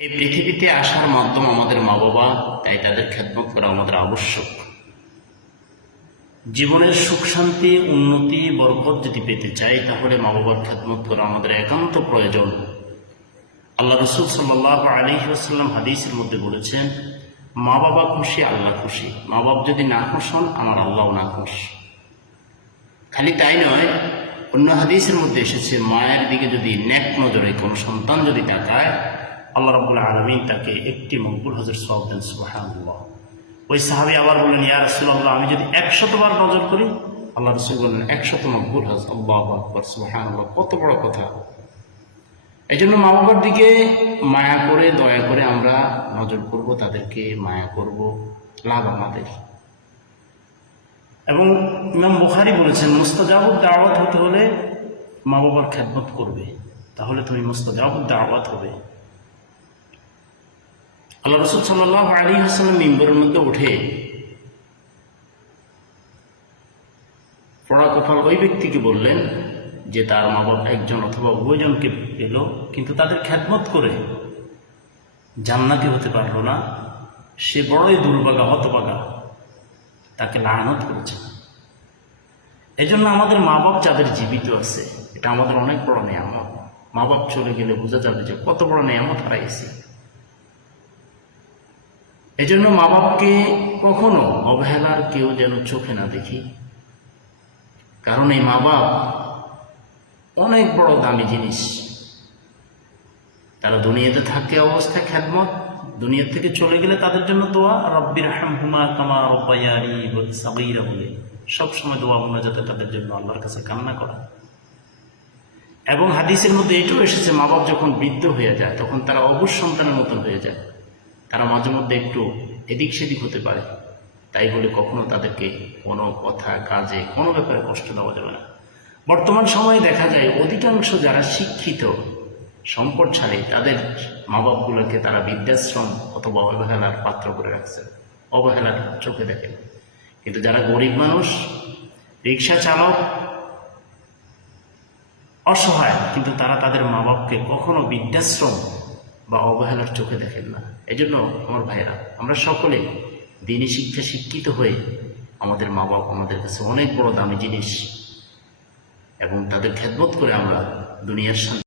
এই পৃথিবীতে আসার মাধ্যম আমাদের মা বাবা তাই তাদের খেদমত করা আমাদের আবশ্যক। জীবনের সুখ, শান্তি, উন্নতি, বরকত যদি পেতে চাই, তাহলে মা বাবার খেদমত করা আমাদের একান্ত প্রয়োজন। আল্লাহ রসুল সাল্লাহ আলী আসাল্লাম হাদিসের মধ্যে বলেছেন মা বাবা খুশি, আল্লাহ খুশি। মা বাপ যদি না খুশ হন, আমার আল্লাহ না খুশ। খালি তাই নয়, অন্য হাদিসের মধ্যে এসেছে, মায়ের দিকে যদি ন্যাক নজরে কোনো সন্তান যদি তাকায় আল্লাহ রাবুল আলমিন তাকে একটি মকবুল হজর সব দেন সুবাহান্লাহ ওই সাহাবি আবার বললেন, ইয়া রসুল্লাহ আমি যদি একশতবার নজর করি? আল্লাহ রসুল বললেন, একশত মকবুল হজ, আল্লাহ আকবর সুবাহান্লাহ কত বড় কথা। এই জন্য মা বাবার দিকে মায়া করে, দয়া করে আমরা নজর করব, তাদেরকে মায়া করব, লাভ আমাদের। এবং ইমাম বুখারি বলেছেন, মুস্তাজাবুদ দাওয়াত হতে হলে মা বাবার খেদমত করবে, তাহলে তুমি মুস্তাজাবুদ দাওয়াত হবে। আল্লাহ রসুল সাল্লাহ আলী হাসালাম মিম্বরের মধ্যে উঠে পড়া কপাল ওই ব্যক্তিকে বললেন যে তার মা বাবা একজন অথবা উভয়জনকে পেল, কিন্তু তাদের খ্যাতমত করে জান্নাতি হতে পারল না। সে বড়ই দুর্বাগা, হতবাগা। তাকে লানত করেছে। জন্য আমাদের মা বাপ যাদের জীবিত আছে, এটা আমাদের অনেক বড় নিয়ামত। মা বাপ চলে গেলে বোঝা যাবে যে কত বড় নিয়ামত হারাইছে। এই জন্য মা বাপকে কখনো অবহেলার কেউ যেন চোখে না দেখি। কারণ এই মা বাপ অনেক বড় দামি জিনিস। তারা দুনিয়াতে থাকে অবস্থায় খ্যাতমত দুনিয়া থেকে চলে গেলে তাদের জন্য দোয়া, রব্বির হুমা কামা রব্বায়ারি সাগীরা বলে। সবসময় দোয়া যাতে তাদের জন্য আল্লাহর কাছে কান্না করা। এবং হাদিসের মধ্যে এটাও এসেছে মা বাপ যখন বৃদ্ধ হয়ে যায়, তখন তারা অবুজ সন্তানের মতন হয়ে যায়। তারা মাঝে মধ্যে একটু এদিক সেদিক হতে পারে। তাই বলে কখনো তাদেরকে কোনো কথা, কাজে, কোনো ব্যাপারে কষ্ট দেওয়া যাবে না। বর্তমান সময়ে দেখা যায় অধিকাংশ যারা শিক্ষিত সম্পদশালী তাদের মা বাপগুলোকে তারা বৃদ্ধাশ্রম অথবা অবহেলার পাত্র করে রাখছে, অবহেলার চোখে দেখেন কিন্তু যারা গরিব মানুষ রিক্সা চালক, অসহায়, কিন্তু তারা তাদের মা বাপকে কখনো বৃদ্ধাশ্রম বা অবহেলার চোখে দেখেন না। এই জন্য আমার ভাইরা আমরা সকলে দিনী শিক্ষা শিক্ষিত হয়ে আমাদের মা বাপ আমাদের কাছে অনেক বড় দামি জিনিস এবং তাদের খেদমত করে আমরা দুনিয়ার